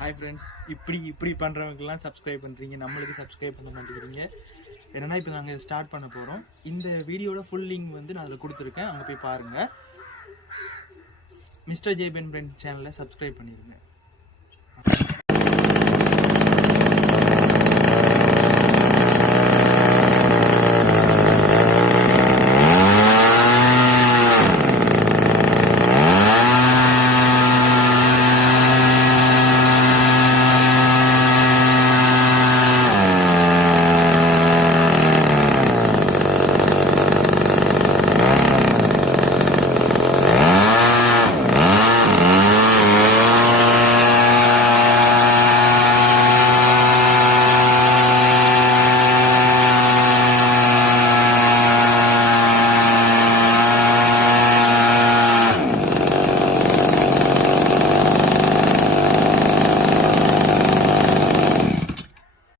Hi friends, இப்படி பண்ணுறவங்கெல்லாம் subscribe பண்ணுறீங்க, நம்மளுக்கு சப்ஸ்கிரைப் பண்ண மாட்டேங்கிறீங்க. என்னென்னா இப்போ நாங்கள் ஸ்டார்ட் பண்ண போகிறோம். இந்த வீடியோட ஃபுல் லிங்க் வந்து நான் அதில் கொடுத்துருக்கேன், அங்கே போய் பாருங்கள். மிஸ்டர் ஜே பென் ஃப்ரெண்ட்ஸ் சேனலை சப்ஸ்கிரைப் பண்ணிடுங்க.